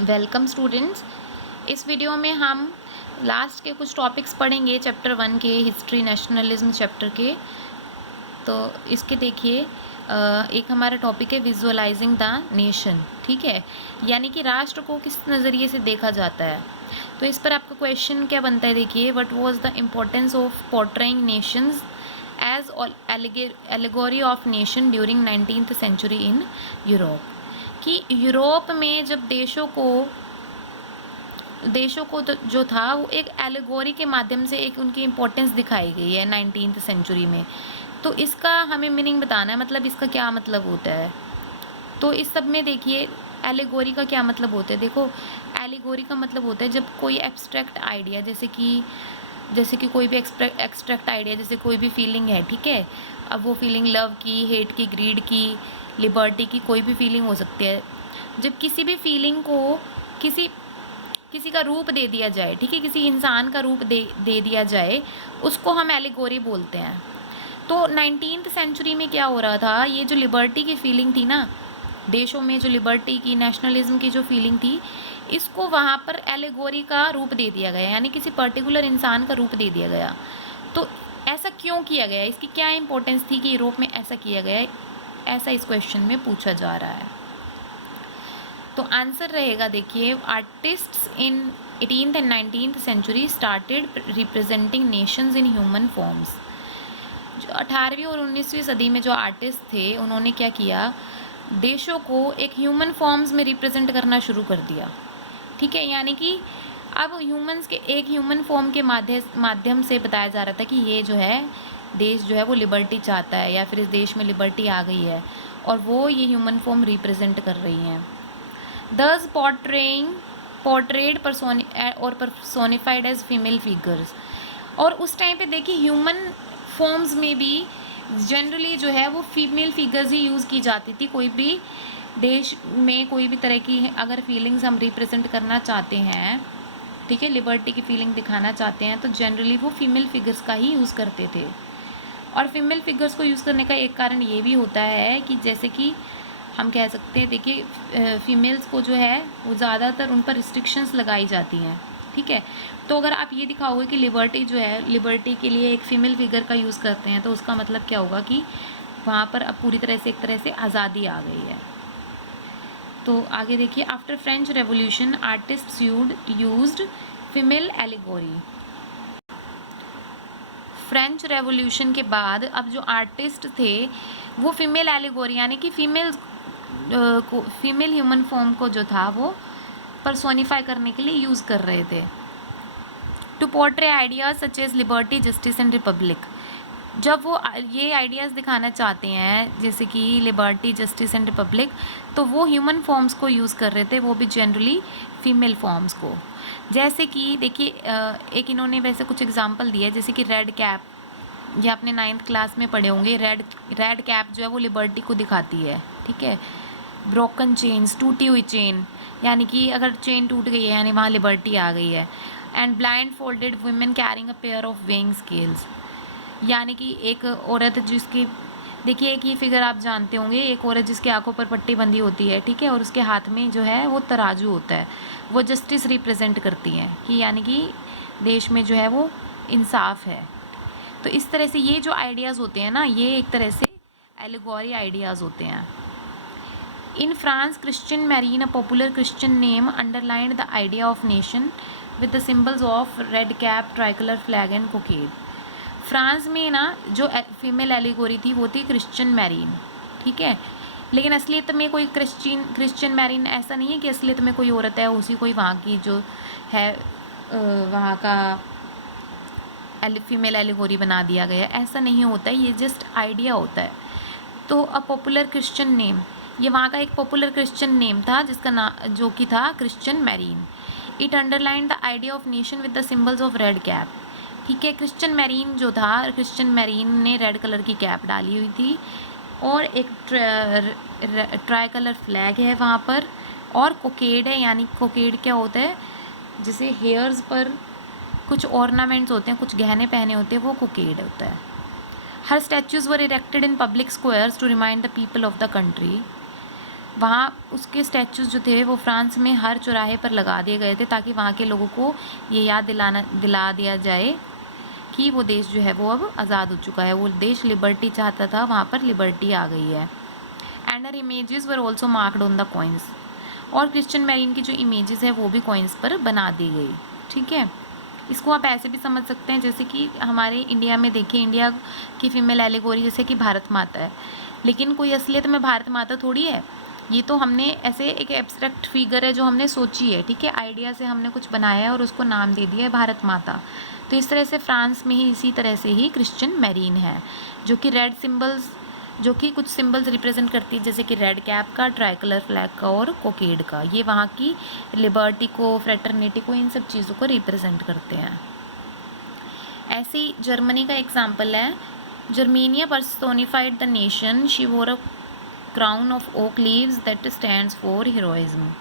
Welcome students. इस video में हम लास्ट के कुछ टॉपिक्स पढ़ेंगे चैप्टर 1 के हिस्ट्री नेशनलिज्म चैप्टर के। तो इसके देखिए एक हमारा टॉपिक है विजुअलाइजिंग द नेशन। ठीक है, यानी कि राष्ट्र को किस नज़रिए से देखा जाता है। तो इस पर आपका क्वेश्चन क्या बनता है, देखिए what was the importance of portraying nations as allegory of nation during 19th century in Europe. कि यूरोप में जब देशों को जो था वो एक एलिगोरी के माध्यम से एक उनकी इम्पोर्टेंस दिखाई गई है 19th सेंचुरी में। तो इसका हमें मीनिंग बताना है, मतलब इसका क्या मतलब होता है। तो इस सब में देखिए एलिगोरी का क्या मतलब होता है। देखो, एलिगोरी का मतलब होता है जब कोई एब्स्ट्रैक्ट आइडिया, जैसे कि कोई भी एक्सट्रैक्ट आइडिया, जैसे कोई भी फीलिंग है, ठीक है। अब वो फीलिंग लव की, हेट की, ग्रीड की, लिबर्टी की, कोई भी फीलिंग हो सकती है। जब किसी भी फीलिंग को किसी का रूप दे दिया जाए, ठीक है, किसी इंसान का रूप दे दिया जाए, उसको हम एलिगोरी बोलते हैं। तो 19th सेंचुरी में क्या हो रहा था, ये जो लिबर्टी की फीलिंग थी ना, देशों में जो लिबर्टी की, नेशनलिज्म की जो फीलिंग थी, इसको वहाँ पर एलिगोरी का रूप दे दिया गया, यानी किसी पर्टिकुलर इंसान का रूप दे दिया गया। तो ऐसा क्यों किया गया, इसकी क्या इंपॉर्टेंस थी कि यूरोप में ऐसा किया गया, ऐसा इस क्वेश्चन में पूछा जा रहा है। तो आंसर रहेगा, देखिए, artists in 18th and 19th century started representing nations in human forms. जो 18वीं और 19वीं सदी में जो आर्टिस्ट थे, उन्होंने क्या किया, देशों को एक ह्यूमन फॉर्म्स में रिप्रेजेंट करना शुरू कर दिया। ठीक है, यानी कि अब ह्यूमंस के एक ह्यूमन फॉर्म के माध्यम से बताया जा रहा था कि ये जो है देश जो है वो लिबर्टी चाहता है, या फिर इस देश में लिबर्टी आ गई है, और वो ये ह्यूमन फॉर्म रिप्रेजेंट कर रही हैं। दस पोर्ट्रेड और पर्सोनिफाइड एज फीमेल फिगर्स। और उस टाइम पे देखिए ह्यूमन फॉर्म्स में भी जनरली जो है वो फीमेल फिगर्स ही यूज़ की जाती थी। कोई भी देश में कोई भी तरह की अगर फीलिंग्स हम रिप्रेजेंट करना चाहते हैं, ठीक है, लिबर्टी की फीलिंग दिखाना चाहते हैं, तो जनरली वो फीमेल फिगर्स का ही यूज़ करते थे। और फीमेल फिगर्स को यूज़ करने का एक कारण ये भी होता है कि जैसे कि हम कह सकते हैं, देखिए फीमेल्स को जो है वो ज़्यादातर उन पर रिस्ट्रिक्शंस लगाई जाती हैं। ठीक है, तो अगर आप ये दिखाओगे कि लिबर्टी जो है, लिबर्टी के लिए एक फ़ीमेल फिगर का यूज़ करते हैं, तो उसका मतलब क्या होगा कि वहाँ पर अब पूरी तरह से एक तरह से आज़ादी आ गई है। तो आगे देखिए, after French revolution artists used female allegory. French revolution के बाद अब जो आर्टिस्ट थे वो फीमेल एलिगोरी, यानी कि फीमेल ह्यूमन फॉर्म को जो था वो पर्सोनिफाई करने के लिए यूज़ कर रहे थे, to portray ideas such as liberty, justice and republic. जब वो ये आइडियाज़ दिखाना चाहते हैं जैसे कि लिबर्टी, जस्टिस एंड रिपब्लिक, तो वो ह्यूमन फॉर्म्स को यूज़ कर रहे थे, वो भी जनरली फीमेल फॉर्म्स को। जैसे कि देखिए एक इन्होंने वैसे कुछ एग्जांपल दिया है, जैसे कि रेड कैप, ये आपने 9th क्लास में पढ़े होंगे। रेड कैप जो है वो लिबर्टी को दिखाती है। ठीक है, ब्रोकन चेन्स, टूटी हुई चेन, यानी कि अगर चेन टूट गई है यानी वहाँ लिबर्टी आ गई है। And blind folded women carrying a pair of weighing scales, यानी कि एक औरत जिसकी, देखिए एक ये फिगर आप जानते होंगे, एक औरत जिसकी आंखों पर पट्टी बंधी होती है, ठीक है, और उसके हाथ में जो है वो तराजू होता है, वो जस्टिस रिप्रेजेंट करती हैं, कि यानी कि देश में जो है वो इंसाफ है। तो इस तरह से ये जो आइडियाज़ होते हैं ना, ये एक तरह से एलिगोरी आइडियाज़ होते हैं। In France, Christian Marianne, a popular Christian name, underlined the idea of nation with the symbols of red cap, tricolour flag and cockade. France में ना जो फीमेल एलिगोरी थी वो थी क्रिश्चियन मैरीन। ठीक है, लेकिन असलियत में कोई क्रिश्चियन मैरीन ऐसा नहीं है कि असलियत में कोई औरत है, उसी कोई वहाँ की जो है वहाँ का फीमेल एलिगोरी बना दिया गया, ऐसा नहीं होता है, ये जस्ट आइडिया होता है। तो अ पॉपुलर क्रिश्चियन नेम, ये वहाँ का एक पॉपुलर क्रिश्चियन नेम था जिसका नाम जो कि था Christian marine. It underline the idea of nation with the symbols of red cap. ठीक है, क्रिश्चियन मैरीन जो था, क्रिश्चियन मैरीन ने रेड कलर की कैप डाली हुई थी, और एक ट्राई कलर फ्लैग है वहाँ पर, और कोकेड है, यानी कोकेड क्या होता है, जैसे हेयर्स पर कुछ ऑर्नामेंट्स होते हैं, कुछ गहने पहने होते हैं, वो कोकेड होता है। Her statues were erected in public squares to remind the people of the country. वहाँ उसके स्टैचूज़ जो थे वो फ्रांस में हर चौराहे पर लगा दिए गए थे, ताकि वहाँ के लोगों को ये याद दिला दिया जाए कि वो देश जो है वो अब आज़ाद हो चुका है, वो देश लिबर्टी चाहता था, वहाँ पर लिबर्टी आ गई है। And her images were also marked on the coins, और क्रिश्चियन मैरीन की जो इमेजेस है वो भी कॉइन्स पर बना दी गई। ठीक है, इसको आप ऐसे भी समझ सकते हैं जैसे कि हमारे इंडिया में देखिए, इंडिया की फीमेल एलिगोरी जैसे कि भारत माता है, लेकिन कोई असलियत में भारत माता थोड़ी है, ये तो हमने ऐसे एक एब्स्ट्रैक्ट फिगर है जो हमने सोची है। ठीक है, आइडिया से हमने कुछ बनाया है और उसको नाम दे दिया है भारत माता। तो इस तरह से फ्रांस में ही इसी तरह से ही क्रिश्चियन मैरीन है, जो कि रेड सिम्बल्स, जो कि कुछ सिंबल्स रिप्रेजेंट करती है, जैसे कि रेड कैप का, ट्राई कलर फ्लैग का और कोकेड का। ये वहाँ की लिबर्टी को, फ्रेटर्निटी को, इन सब चीज़ों को रिप्रेजेंट करते हैं। ऐसे ही जर्मनी का एग्जाम्पल है, Germania personified the nation, she वोर a crown of oak leaves that stands for heroism.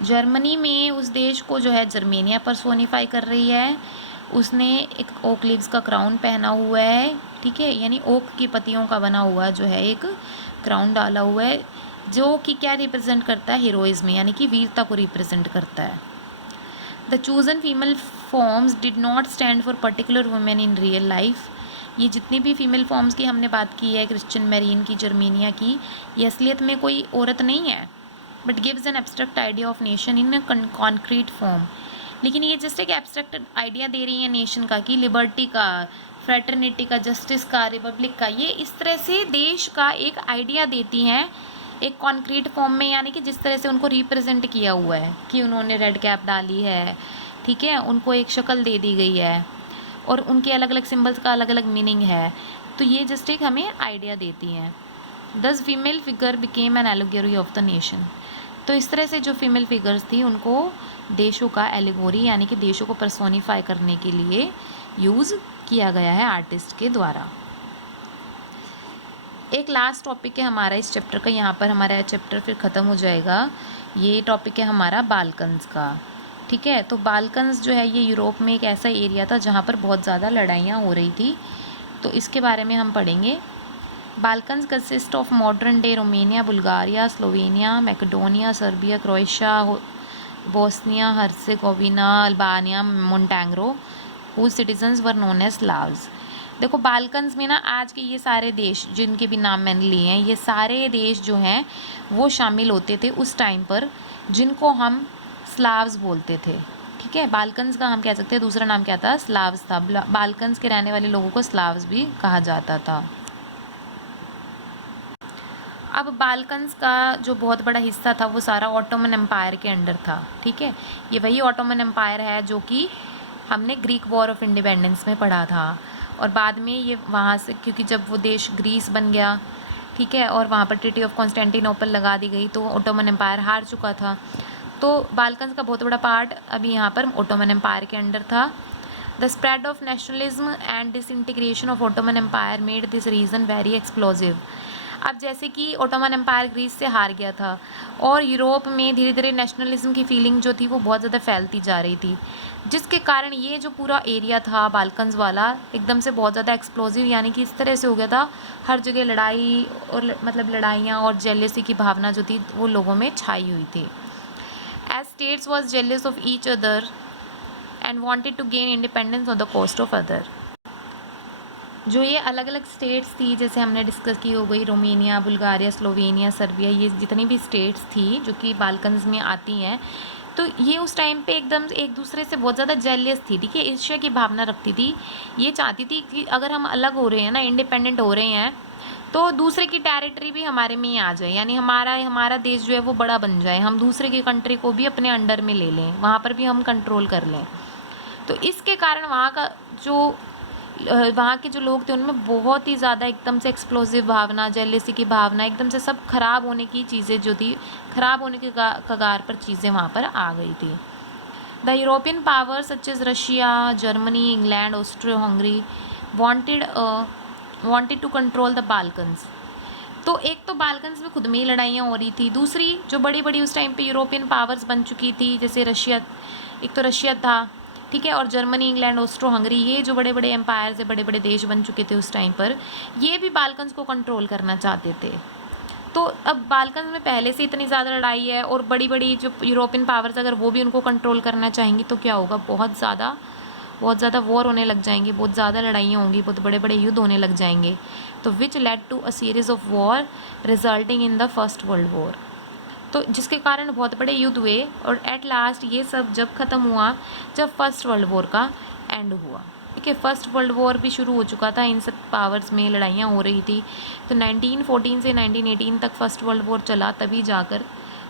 Germany में उस देश को जो है जर्मेनिया पर्सोनिफाई कर रही है, उसने एक ओक लीव्स का क्राउन पहना हुआ है। ठीक है, यानी ओक की पत्तियों का बना हुआ जो है एक क्राउन डाला हुआ है, जो कि क्या रिप्रेजेंट करता है, हीरोइज्म, यानी कि वीरता को रिप्रेजेंट करता है। The chosen female forms did not stand for particular women in real life. ये जितनी भी फीमेल फॉर्म्स की हमने बात की है, क्रिश्चियन मैरीन की, जर्मेनिया की, ये असलियत में कोई औरत नहीं है, but gives an abstract idea of nation in concrete form. लेकिन ये जस्ट एक एब्स्ट्रैक्ट आइडिया दे रही है नेशन का, कि लिबर्टी का, फ्रेटर्निटी का, जस्टिस का, रिपब्लिक का, ये इस तरह से देश का एक आइडिया देती हैं एक कॉन्क्रीट फॉर्म में, यानी कि जिस तरह से उनको रिप्रेजेंट किया हुआ है कि उन्होंने रेड कैप डाली है। ठीक है, उनको एक शक्ल दे दी गई है और उनके अलग अलग सिंबल्स का अलग अलग मीनिंग है। तो ये जस्ट एक हमें आइडिया देती हैं। दस female figure became an allegory of the nation. तो इस तरह से जो फीमेल फिगर्स थी उनको देशों का एलिगोरी, यानी कि देशों को पर्सोनिफाई करने के लिए यूज़ किया गया है आर्टिस्ट के द्वारा। एक लास्ट टॉपिक है हमारा इस चैप्टर का, यहाँ पर हमारा चैप्टर फिर ख़त्म हो जाएगा। ये टॉपिक है हमारा बाल्कन्स का। ठीक है, तो बाल्कन्स जो है ये यूरोप में एक ऐसा एरिया था जहाँ पर बहुत ज़्यादा लड़ाइयाँ हो रही थी, तो इसके बारे में हम पढ़ेंगे। Balkans consist of modern day Romania, Bulgaria, Slovenia, Macedonia, Serbia, Croatia, Bosnia Herzegovina, Albania, Montenegro, whose citizens were known as Slavs. देखो बाल्कन्स में ना आज के ये सारे देश जिनके भी नाम मैंने लिए हैं, ये सारे देश जो हैं वो शामिल होते थे उस टाइम पर, जिनको हम स्लाव्स बोलते थे। ठीक है, बाल्कन्स का हम कह सकते हैं दूसरा नाम क्या था, स्लाव्स था। बाल्कन्स के रहने वाले लोगों को स्लाव्स भी कहा जाता था। अब बाल्कन्स का जो बहुत बड़ा हिस्सा था वो सारा ऑटोमन एम्पायर के अंडर था। ठीक है, ये वही ऑटोमन एम्पायर है जो कि हमने ग्रीक वॉर ऑफ इंडिपेंडेंस में पढ़ा था, और बाद में ये वहाँ से, क्योंकि जब वो देश ग्रीस बन गया, ठीक है, और वहाँ पर ट्रीटी ऑफ कॉन्स्टेंटिनोपल लगा दी गई, तो ऑटोमन एम्पायर हार चुका था। तो बाल्कन्स का बहुत बड़ा पार्ट अभी यहाँ पर ऑटोमन एम्पायर के अंडर था। The spread of nationalism and disintegration of Ottoman empire made this region very explosive. अब जैसे कि ऑटोमन एम्पायर ग्रीस से हार गया था और यूरोप में धीरे धीरे नेशनलिज्म की फीलिंग जो थी वो बहुत ज़्यादा फैलती जा रही थी, जिसके कारण ये जो पूरा एरिया था बाल्कन्स वाला एकदम से बहुत ज़्यादा एक्सप्लोजिव, यानी कि इस तरह से हो गया था, हर जगह लड़ाई और मतलब लड़ाइयाँ और जेलेसी की भावना जो थी वो लोगों में छाई हुई थी। As states was jealous of each other and wanted to gain independence on the cost of other. जो ये अलग अलग स्टेट्स थी, जैसे हमने डिस्कस की हो गई रोमेनिया, बुल्गारिया, स्लोवेनिया, सर्बिया, ये जितनी भी स्टेट्स थी जो कि बाल्कन्स में आती हैं, तो ये उस टाइम पे एकदम एक दूसरे से बहुत ज़्यादा जेलियस थी। ठीक है, ईर्ष्या की भावना रखती थी, ये चाहती थी कि अगर हम अलग हो रहे हैं ना, इंडिपेंडेंट हो रहे हैं, तो दूसरे की टेरिटरी भी हमारे में ही आ जाए, यानी हमारा देश जो है वो बड़ा बन जाए, हम दूसरे की कंट्री को भी अपने अंडर में ले लें, वहाँ पर भी हम कंट्रोल कर लें। तो इसके कारण वहाँ के जो लोग थे उनमें बहुत ही ज़्यादा एकदम से एक्सप्लोसिव भावना, जेलेसी की भावना, एकदम से सब खराब होने की चीज़ें जो थी, खराब होने के कगार पर चीज़ें वहाँ पर आ गई थी। The European power such as Russia, Germany, England, Austria Hungary wanted to control the Balkans. तो एक तो बाल्कन्स में खुद में ही लड़ाइयाँ हो रही थी, दूसरी जो बड़ी बड़ी उस टाइम पे यूरोपियन पावर्स बन चुकी थी, जैसे रशिया, एक तो रशिया था, ठीक है, और जर्मनी, इंग्लैंड, ऑस्ट्रो हंगरी, ये जो बड़े बड़े एम्पायर से बड़े बड़े देश बन चुके थे उस टाइम पर, ये भी बाल्कन्स को कंट्रोल करना चाहते थे। तो अब बाल्कन्स में पहले से इतनी ज़्यादा लड़ाई है और बड़ी बड़ी जो यूरोपियन पावर्स अगर वो भी उनको कंट्रोल करना चाहेंगी तो क्या होगा, बहुत ज़्यादा वॉर होने लग जाएंगे, बहुत ज़्यादा लड़ाइयाँ होंगी, बहुत बड़े बड़े युद्ध होने लग जाएंगे। तो which led to a series of war resulting in the first world war. तो जिसके कारण बहुत बड़े युद्ध हुए और एट लास्ट ये सब जब ख़त्म हुआ जब फर्स्ट वर्ल्ड वॉर का एंड हुआ। ठीक है, फर्स्ट वर्ल्ड वॉर भी शुरू हो चुका था, इन सब पावर्स में लड़ाइयाँ हो रही थी। तो 1914 से 1918 तक फर्स्ट वर्ल्ड वॉर चला, तभी जाकर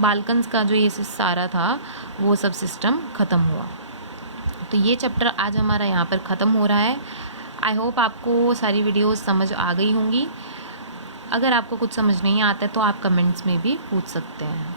बाल्कन्स का जो ये सारा था वो सब सिस्टम ख़त्म हुआ। तो ये चैप्टर आज हमारा यहाँ पर ख़त्म हो रहा है। आई होप आपको सारी वीडियोस समझ आ गई होंगी। अगर आपको कुछ समझ नहीं आता है तो आप कमेंट्स में भी पूछ सकते हैं।